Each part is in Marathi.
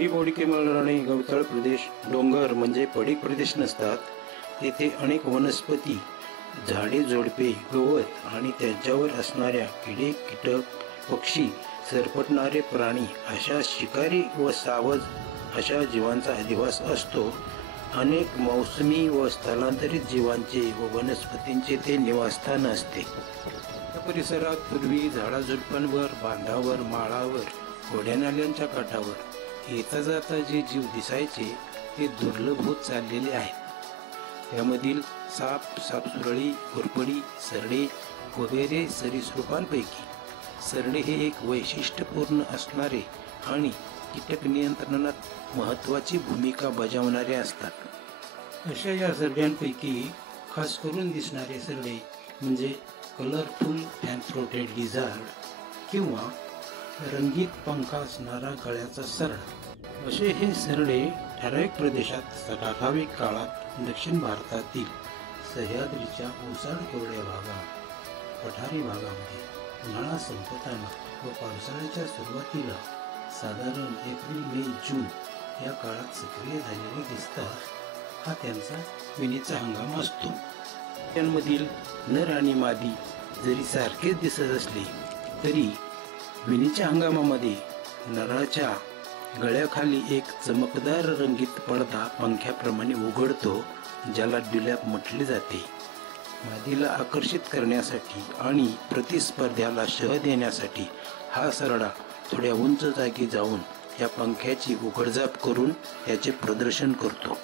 ही पौडिकेमलराणी गवताळ प्रदेश डोंगर म्हणजे पडीक प्रदेश नसतात. तेथे अनेक वनस्पती, झाडे, झुडपे, गवत आणि त्यांच्यावर असणाऱ्या किडे, कीटक, पक्षी, सरपटणारे प्राणी अशा शिकारी व सावज अशा जीवांचा अधिवास असतो. अनेक मौसमी व स्थलांतरित जीवांचे व वनस्पतींचे ते निवासस्थान असते. या परिसरात पूर्वी झाडाझुडपांवर, बांधावर, माळावर, घोड्या नाल्यांच्या काठावर येता जाता जे जीव दिसायचे ते दुर्लभ होत चाललेले आहेत. त्यामधील साप, सापसुरळी, घोरपडी, सरडे वगैरे सरीसृपांपैकी सरडे हे एक वैशिष्ट्यपूर्ण असणारे आणि कीटक नियंत्रणात महत्त्वाची भूमिका बजावणारे असतात. अशा या सरड्यांपैकी खास करून दिसणारे सरडे म्हणजे कलरफुल थ्रोटेड लिझार्ड किंवा रंगीत पंख असणारा गळ्याचा सरडा. असे हे सरडे ठराविक प्रदेशात ठराविक काळात दक्षिण भारतातील सह्याद्रीच्या ओसाड कोरड्या भागात, पठारी भागामध्ये उन्हाळा संपताना व पावसाळ्याच्या सुरुवातीला साधारण एप्रिल, मे, जून या काळात सक्रिय झालेले दिसतात. हा त्यांचा विणीचा हंगाम असतो. त्यांमधील नर आणि मादी जरी सारखेच दिसत असले तरी विणीच्या हंगामामध्ये नराच्या गळ्याखाली एक चमकदार रंगीत पडदा पंख्याप्रमाणे उघडतो, ज्याला ड्युलॅप म्हटले जाते. मादीला आकर्षित करण्यासाठी आणि प्रतिस्पर्ध्याला शह देण्यासाठी हा सरडा थोड्या उंच जागी जाऊन या पंख्याची उघडझाप करून त्याचे प्रदर्शन करतो.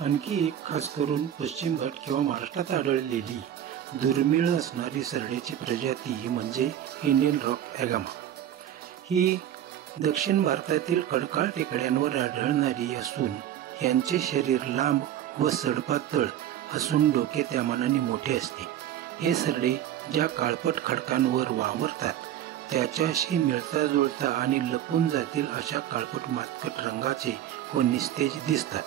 आणखी एक खास करून पश्चिम घाट किंवा महाराष्ट्रात आढळलेली दुर्मिळ असणारी सरड्याची प्रजाती म्हणजे इंडियन रॉक ॲगामा. ही दक्षिण भारतातील खडकाळ टेकड्यांवर आढळणारी असून यांचे शरीर लांब व सडपातळ असून डोके त्या मानाने मोठे असते. हे सरडे ज्या काळपट खडकांवर वावरतात त्याच्याशी मिळता जुळता आणि लपून जातील अशा काळपट मातकट रंगाचे व निस्तेज दिसतात.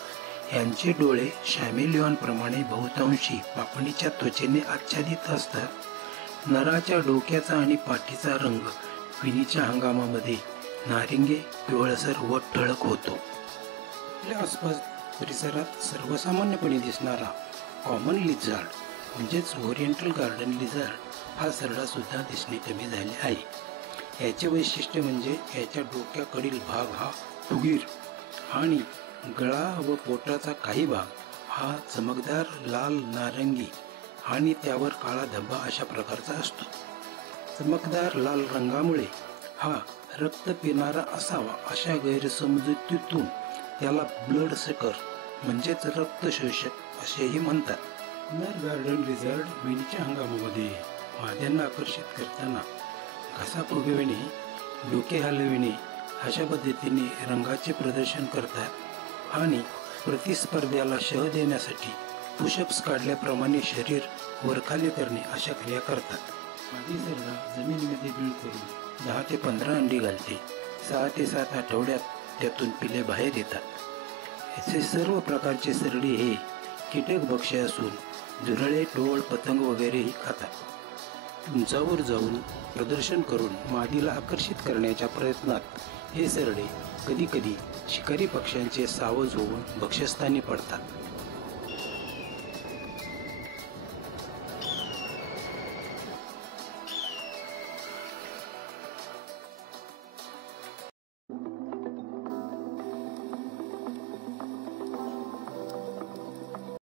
यांचे डोळे शॅमेलियॉनप्रमाणे बहुतांशी पापणीच्या त्वचेने आच्छादित असतात. नराच्या डोक्याचा आणि पाठीचा रंग विणीच्या हंगामामध्ये नारिंगे, पिवळसर व ठळक होतो. आपल्या आसपास परिसरात सर्वसामान्यपणे दिसणारा कॉमन लिझार्ड म्हणजेच ओरिएंटल गार्डन लिझार्ड हा सरडा सुद्धा दिसणे कमी झाले आहे. याचे वैशिष्ट्य म्हणजे याच्या डोक्याकडील भाग हा फुगीर आणि गळा व पोटाचा काही भाग हा चमकदार लाल, नारंगी आणि त्यावर काळा धब्बा अशा प्रकारचा असतो. चमकदार लाल रंगामुळे हा रक्त पिणारा असावा अशा गैरसमजुतीतून त्याला ब्लड सकर म्हणजेच रक्त शोषक असेही म्हणतात. नर गार्डन लिझार्ड विणीच्या हंगामामध्ये माद्यांना आकर्षित करताना घसा फुगविणे, डोके हलविणे अशा पद्धतीने रंगाचे प्रदर्शन करतात आणि प्रतिस्पर्ध्याला शह देण्यासाठी पुशअप्स काढल्याप्रमाणे शरीर वरखाली करणे अशा क्रिया करतात. मादी सरडा जमिनीमध्ये बीळ करून 10 ते 15 अंडी घालते. 6 ते 7 आठवड्यात त्यातून पिले बाहेर येतात. याचे सर्व प्रकारचे सरडे हे कीटकभक्षी असून झुरळे, टोळ, पतंग वगैरेही खातात. उंचावर जाऊन प्रदर्शन करून मादीला आकर्षित करण्याच्या प्रयत्नात हे सरडे कधीकधी शिकारी पक्ष्यांचे सावज होऊन भक्ष्यस्थानी पडतात.